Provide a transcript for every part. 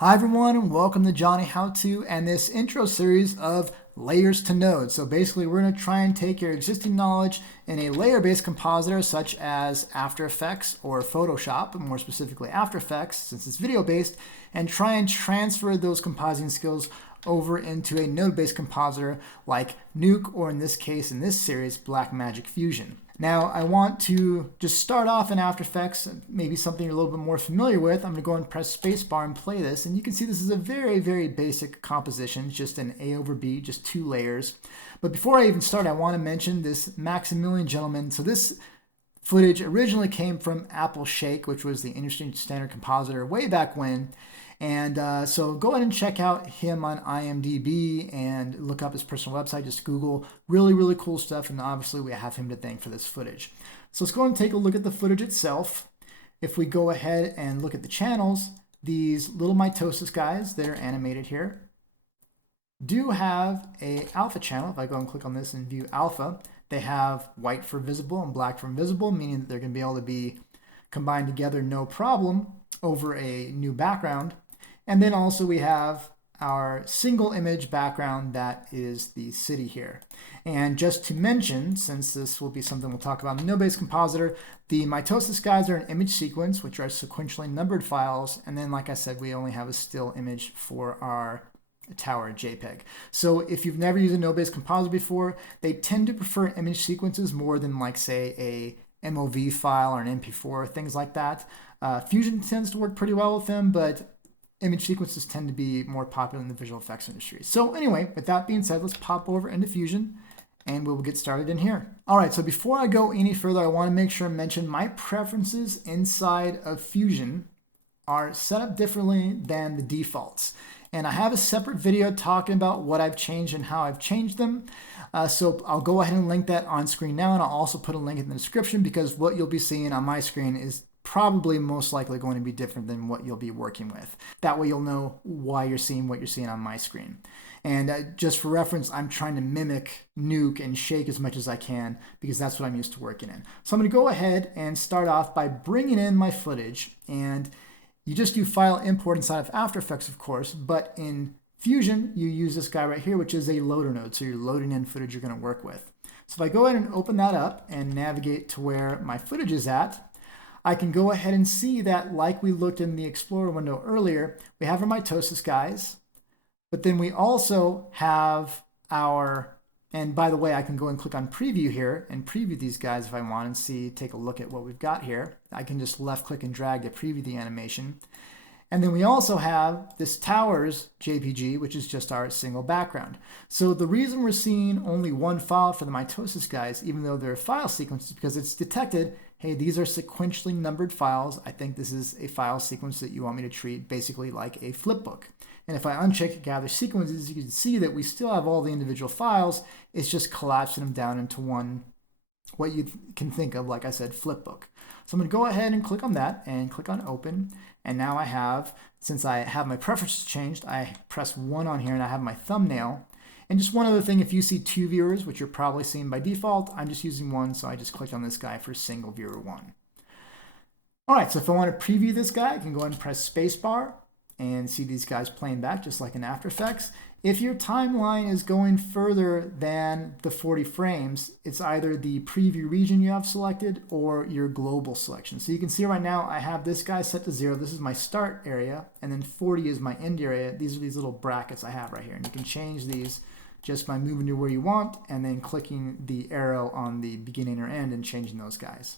Hi everyone and welcome to Johnny How To and this intro series of layers to nodes. So basically we're going to try and take your existing knowledge in a layer-based compositor such as After Effects or Photoshop, but more specifically After Effects since it's video-based, and try and transfer those compositing skills over into a node-based compositor like Nuke, or in this case, in this series, Blackmagic Fusion. Now, I want to just start off in After Effects, maybe something you're a little bit more familiar with. I'm going to go and press spacebar and play this, and you can see this is a very, very basic composition, just an A over B, just two layers. But before I even start, I want to mention this Maximilian gentleman. So this footage originally came from Apple Shake, which was the industry standard compositor way back when. And so go ahead and check out him on IMDb and look up his personal website. Just Google really, really cool stuff. And obviously we have him to thank for this footage. So let's go and take a look at the footage itself. If we go ahead and look at the channels, these little mitosis guys that are animated here do have a alpha channel. If I go and click on this and view alpha, they have white for visible and black for invisible, meaning that they're going to be able to be combined together no problem over a new background. And then also we have our single image background that is the city here. And just to mention, since this will be something we'll talk about in the node-based compositor, the mitosis guys are an image sequence, which are sequentially numbered files. And then, like I said, we only have a still image for our tower JPEG. So if you've never used a node-based compositor before, they tend to prefer image sequences more than, like, say, a MOV file or an MP4, things like that. Fusion tends to work pretty well with them, but image sequences tend to be more popular in the visual effects industry. So anyway, with that being said, let's pop over into Fusion and we'll get started in here. All right, so before I go any further, I want to make sure I mention my preferences inside of Fusion are set up differently than the defaults. And I have a separate video talking about what I've changed and how I've changed them. So I'll go ahead and link that on screen now, and I'll also put a link in the description because what you'll be seeing on my screen is probably most likely going to be different than what you'll be working with. That way you'll know why you're seeing what you're seeing on my screen. And just for reference, I'm trying to mimic Nuke and Shake as much as I can because that's what I'm used to working in. So I'm going to go ahead and start off by bringing in my footage, and you just do file import inside of After Effects, of course, but in Fusion, you use this guy right here, which is a loader node. So you're loading in footage you're going to work with. So if I go ahead and open that up and navigate to where my footage is at, I can go ahead and see that, like we looked in the Explorer window earlier, we have our mitosis guys, but then we also have our, and by the way, I can go and click on preview here and preview these guys if I want and see, take a look at what we've got here. I can just left click and drag to preview the animation. And then we also have this towers JPG, which is just our single background. So the reason we're seeing only one file for the mitosis guys, even though they're file sequences, because it's detected, hey, these are sequentially numbered files. I think this is a file sequence that you want me to treat basically like a flipbook. And if I uncheck gather sequences, you can see that we still have all the individual files. It's just collapsing them down into one, what you can think of, like I said, flipbook. So I'm going to go ahead and click on that and click on open. And now I have, since I have my preferences changed, I press 1 on here and I have my thumbnail. And just one other thing, if you see 2 viewers, which you're probably seeing by default, I'm just using 1, so I just clicked on this guy for single viewer 1. All right, so if I want to preview this guy, I can go ahead and press spacebar and see these guys playing back just like in After Effects. If your timeline is going further than the 40 frames, it's either the preview region you have selected or your global selection. So you can see right now I have this guy set to 0. This is my start area, and then 40 is my end area. These are these little brackets I have right here, and you can change these just by moving to where you want and then clicking the arrow on the beginning or end and changing those guys.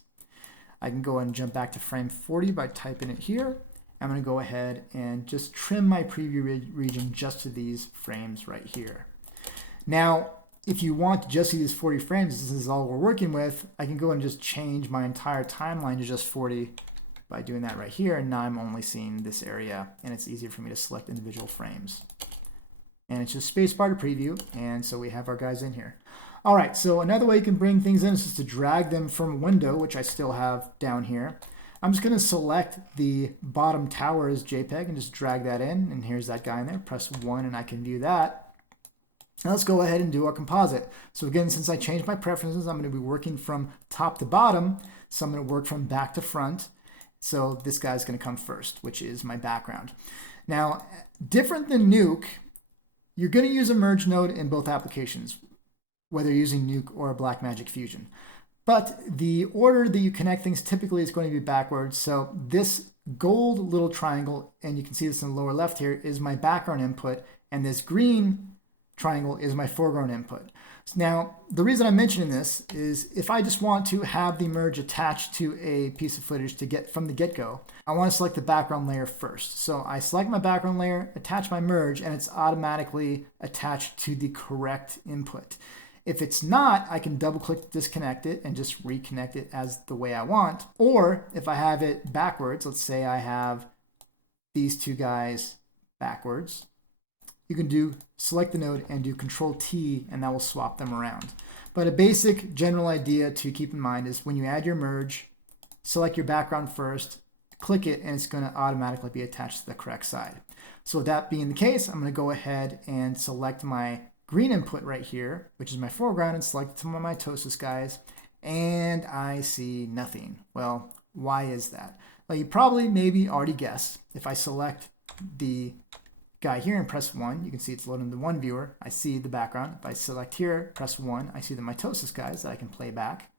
I can go ahead and jump back to frame 40 by typing it here. I'm going to go ahead and just trim my preview region just to these frames right here. Now, if you want to just see these 40 frames, this is all we're working with, I can go and just change my entire timeline to just 40 by doing that right here. And now I'm only seeing this area, and it's easier for me to select individual frames. And it's just spacebar to preview, and so we have our guys in here. All right, so another way you can bring things in is just to drag them from a window, which I still have down here. I'm just going to select the bottom tower as JPEG and just drag that in. And here's that guy in there. Press 1 and I can view that. Now let's go ahead and do our composite. So again, since I changed my preferences, I'm going to be working from top to bottom. So I'm going to work from back to front. So this guy's going to come first, which is my background. Now, different than Nuke, you're going to use a merge node in both applications, whether you're using Nuke or Blackmagic Fusion. But the order that you connect things typically is going to be backwards. So this gold little triangle, and you can see this in the lower left here, is my background input, and this green triangle is my foreground input. Now, the reason I'm mentioning this is if I just want to have the merge attached to a piece of footage to get from the get-go, I want to select the background layer first. So I select my background layer, attach my merge, and it's automatically attached to the correct input. If it's not, I can double click to disconnect it and just reconnect it as the way I want. Or if I have it backwards, let's say I have these two guys backwards, you can select the node and do Control T, and that will swap them around. But a basic general idea to keep in mind is when you add your merge, select your background first, click it, and it's going to automatically be attached to the correct side. So with that being the case, I'm going to go ahead and select my green input right here, which is my foreground, and select some of my mitosis guys, and I see nothing. Well, why is that? Well, you probably maybe already guessed. If I select the guy here and press 1, you can see it's loading the one viewer. I see the background. If I select here, press 1, I see the mitosis guys that I can play back.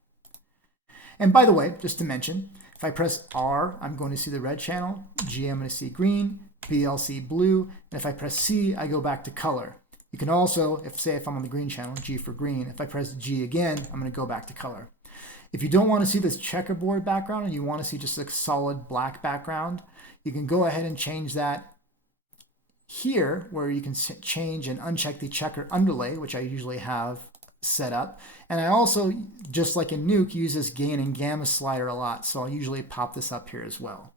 And by the way, just to mention, if I press R, I'm going to see the red channel, G, I'm going to see green, B, I'll see blue, and if I press C, I go back to color. You can also, if I'm on the green channel, G for green, if I press G again, I'm going to go back to color. If you don't want to see this checkerboard background and you want to see just a solid black background, you can go ahead and change that here, where you can change and uncheck the checker underlay, which I usually have set up. And I also, just like in Nuke, use this gain and gamma slider a lot, so I'll usually pop this up here as well.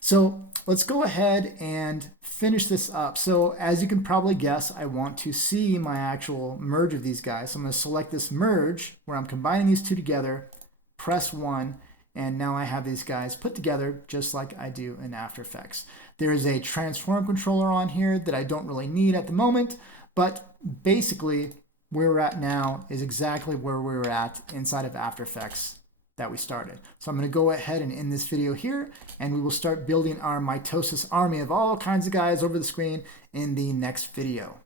So let's go ahead and finish this up. So as you can probably guess, I want to see my actual merge of these guys. So I'm going to select this merge where I'm combining these two together, press 1, and now I have these guys put together just like I do in After Effects. There is a transform controller on here that I don't really need at the moment, but basically where we're at now is exactly where we were at inside of After Effects that we started. So I'm going to go ahead and end this video here, and we will start building our mitosis army of all kinds of guys over the screen in the next video.